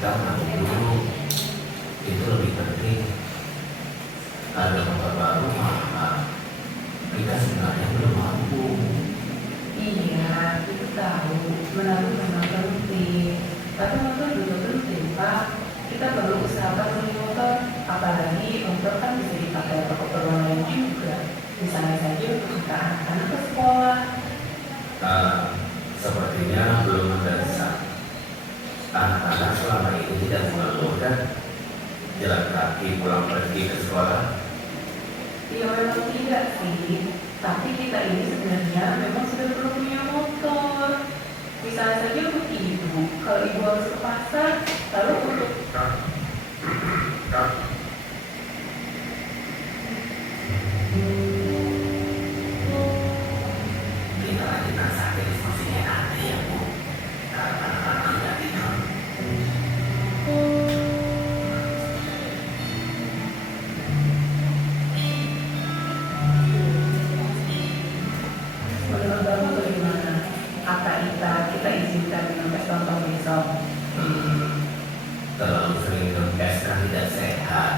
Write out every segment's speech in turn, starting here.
kita menabung dulu, itu lebih penting. Ada motor baru mahal, kita sebenarnya belum mampu. Iya, itu tahu. Menabung memang penting. Tapi motor juga penting, Pak. Kita perlu usahakan beli motor. Apalagi motor kan bisa dipakai untuk keperluan lain juga. Misalnya saja untuk kita anak-anak ke sekolah. Sepertinya belum mendesak. Anak-anak selama ini tidak mengeluh kan? Jalan kaki pulang pergi ke sekolah. Ya memang tidak sih. Tapi kita ini sebenarnya memang sudah perlu punya motor. Misalnya saja untuk ibu. Kalau ibu harus ke pasar, lalu untuk Kita lagi sakit diskusinya ada ya Bu, karena anak-anak tidak tidur. menurut Bapak bagaimana? Apa kita izinkan minum es lontong besok? Terlalu sering minum es kan tidak sehat.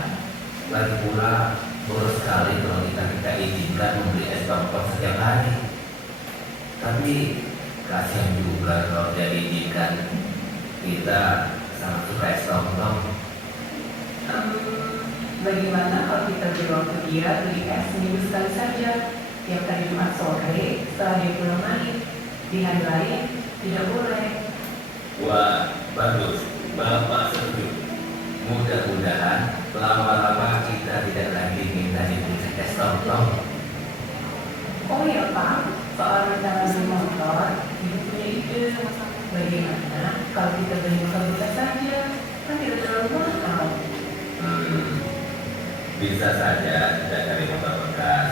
Lagi pula boros sekali kalau kita izinkan membeli es lontong setiap hari. Tapi kasihan juga kalau tidak diizinkan. Kita sangat suka es lontong. Bagaimana kalau kita beri waktu dia beli es seminggu sekali saja? Tiap hari Jumat sore setelah dia pulang main. Di hari lain tidak boleh. Wah, bagus. Bapak setuju. Mudah-mudahan lama-lama kita tidak lagi minta dibeli es lontong. Oh ya Pak, soal rencana beli motor, ibu punya ide. Bagaimana kalau kita beli motor bekas saja? Kan tidak terlalu mahal. Bisa saja kita cari motor bekas,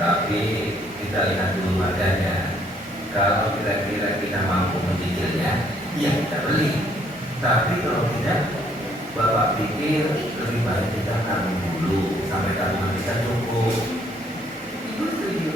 tapi kita lihat dulu harganya. Kalau kira-kira kita mampu mencicilnya, ya kita beli. Tapi kalau tidak, Bapak pikir lebih baik kita tabung dulu sampai tabungan kita cukup. Ibu setuju?